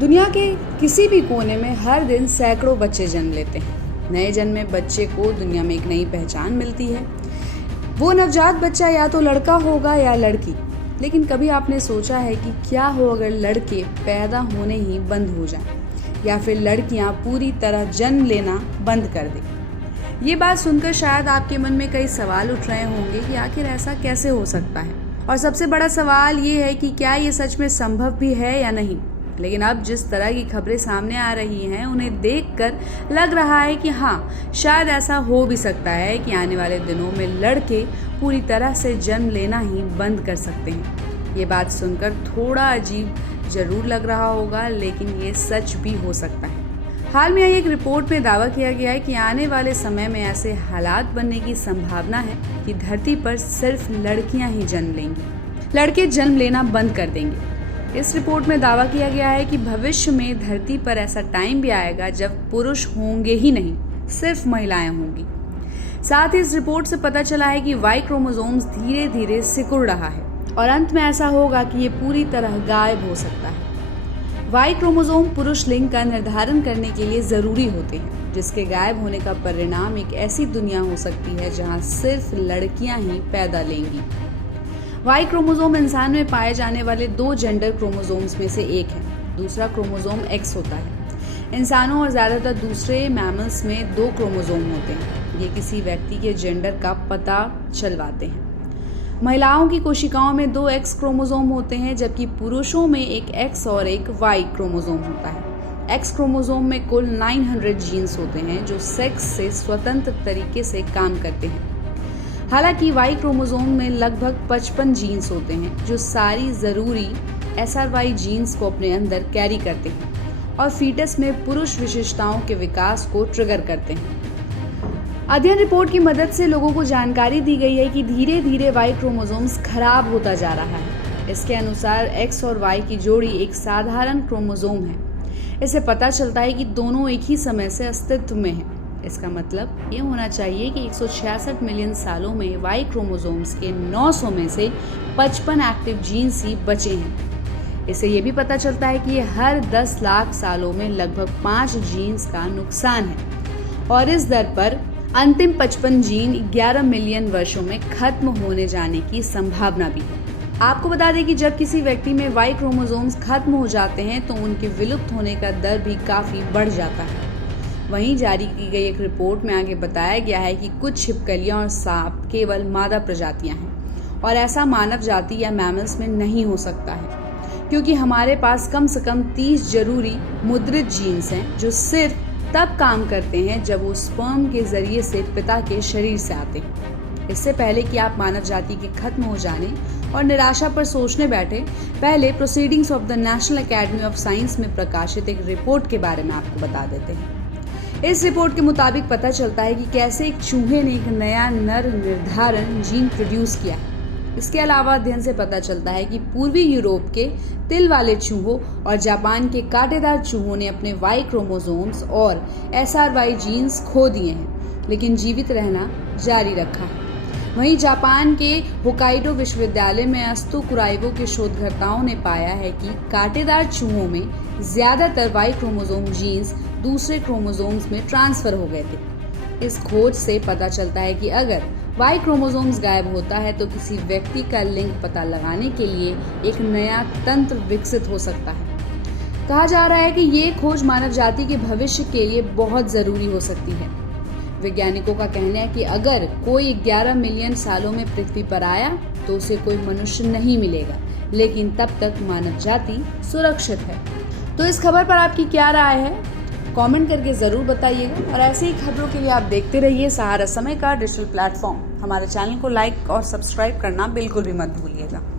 दुनिया के किसी भी कोने में हर दिन सैकड़ों बच्चे जन्म लेते हैं। नए जन्मे बच्चे को दुनिया में एक नई पहचान मिलती है। वो नवजात बच्चा या तो लड़का होगा या लड़की। लेकिन कभी आपने सोचा है कि क्या हो अगर लड़के पैदा होने ही बंद हो जाएं या फिर लड़कियां पूरी तरह जन्म लेना बंद कर दें? ये बात सुनकर शायद आपके मन में कई सवाल उठ रहे होंगे कि आखिर ऐसा कैसे हो सकता है, और सबसे बड़ा सवाल ये है कि क्या ये सच में संभव भी है या नहीं। लेकिन अब जिस तरह की खबरें सामने आ रही हैं, उन्हें देखकर लग रहा है कि हाँ, शायद ऐसा हो भी सकता है कि आने वाले दिनों में लड़के पूरी तरह से जन्म लेना ही बंद कर सकते हैं। ये बात सुनकर थोड़ा अजीब जरूर लग रहा होगा, लेकिन ये सच भी हो सकता है। हाल में आई एक रिपोर्ट में दावा किया गया है कि आने वाले समय में ऐसे हालात बनने की संभावना है कि धरती पर सिर्फ लड़कियां ही जन्म लेंगी, लड़के जन्म लेना बंद कर देंगे। इस रिपोर्ट में दावा किया गया है कि भविष्य में धरती पर ऐसा टाइम भी आएगा जब पुरुष होंगे ही नहीं, सिर्फ महिलाएं होंगी। साथ ही इस रिपोर्ट से पता चला है कि वाई क्रोमोसोम्स धीरे धीरे सिकुड़ रहा है और अंत में ऐसा होगा कि ये पूरी तरह गायब हो सकता है। वाई क्रोमोसोम पुरुष लिंग का निर्धारण करने के लिए जरूरी होते हैं, जिसके गायब होने का परिणाम एक ऐसी दुनिया हो सकती है जहां सिर्फ लड़कियां ही पैदा लेंगी। वाई क्रोमोसोम इंसान में पाए जाने वाले 2 जेंडर क्रोमोसोम्स में से एक है। दूसरा क्रोमोसोम एक्स होता है। इंसानों और ज्यादातर दूसरे मैमल्स में 2 क्रोमोसोम होते हैं। ये किसी व्यक्ति के जेंडर का पता चलवाते हैं। महिलाओं की कोशिकाओं में 2 एक्स क्रोमोसोम होते हैं, जबकि पुरुषों में एक एक्स और एक वाई क्रोमोसोम होता है। एक्स क्रोमोसोम में कुल 900 जीन्स होते हैं जो सेक्स से स्वतंत्र तरीके से काम करते हैं। हालांकि वाई क्रोमोसोम में लगभग 55 जीन्स होते हैं जो सारी जरूरी SRY जीन्स को अपने अंदर कैरी करते हैं और फीटस में पुरुष विशेषताओं के विकास को ट्रिगर करते हैं। अध्ययन रिपोर्ट की मदद से लोगों को जानकारी दी गई है कि धीरे धीरे वाई क्रोमोसोम्स खराब होता जा रहा है। इसके अनुसार एक्स और वाई की जोड़ी एक साधारण क्रोमोसोम है। इससे पता चलता है कि दोनों एक ही समय से अस्तित्व में हैं। इसका मतलब ये होना चाहिए कि 166 मिलियन सालों में वाई क्रोमोसोम्स के 900 में से 55 एक्टिव जीन्स ही बचे हैं। इससे ये भी पता चलता है कि हर 10 लाख सालों में लगभग 5 जीन्स का नुकसान है और इस दर पर अंतिम 55 जीन 11 मिलियन वर्षों में खत्म होने जाने की संभावना भी है। आपको बता दें कि जब किसी व्यक्ति में वाई क्रोमोसोम्स खत्म हो जाते हैं तो उनके विलुप्त होने का दर भी काफी बढ़ जाता है। वहीं जारी की गई एक रिपोर्ट में आगे बताया गया है कि कुछ छिपकलियां और सांप केवल मादा प्रजातियां हैं और ऐसा मानव जाति या मैमल्स में नहीं हो सकता है, क्योंकि हमारे पास कम से कम 30 जरूरी मुद्रित जीन्स हैं जो सिर्फ तब काम करते हैं जब वो स्पर्म के जरिए से पिता के शरीर से आते हैं। इससे पहले कि आप मानव जाति के खत्म हो जाने और निराशा पर सोचने बैठे, पहले proceedings of the national academy of science में प्रकाशित एक रिपोर्ट के बारे में आपको बता देते हैं। इस रिपोर्ट के मुताबिक पता चलता है कि कैसे एक चूहे ने एक नया नर निर्धारण जीन प्रोड्यूस किया है। इसके अलावा अध्ययन से पता चलता है कि पूर्वी यूरोप के तिल वाले चूहों और जापान के कांटेदार चूहों ने अपने वाई क्रोमोसोम्स और SRY जीन्स खो दिए हैं, लेकिन जीवित रहना जारी रखा है। वहीं जापान के होकाइडो विश्वविद्यालय में अस्तु कुराइवो के शोधकर्ताओं ने पाया है कि कांटेदार चूहों में ज्यादातर वाई क्रोमोसोम जीन्स दूसरे क्रोमोसोम्स में ट्रांसफर हो गए थे। इस खोज से पता चलता है कि अगर वाई क्रोमोसोम्स गायब होता है तो किसी व्यक्ति का लिंग पता लगाने के लिए एक नया तंत्र विकसित हो सकता है। कहा जा रहा है कि ये खोज मानव जाति के भविष्य के लिए बहुत जरूरी हो सकती है। वैज्ञानिकों का कहना है कि अगर कोई 11 मिलियन सालों में पृथ्वी पर आया तो उसे कोई मनुष्य नहीं मिलेगा, लेकिन तब तक मानव जाति सुरक्षित है। तो इस खबर पर आपकी क्या राय है? कमेंट करके जरूर बताइएगा और ऐसे ही खबरों के लिए आप देखते रहिए सहारा समय का डिजिटल प्लेटफॉर्म। हमारे चैनल को लाइक और सब्सक्राइब करना बिल्कुल भी मत भूलिएगा।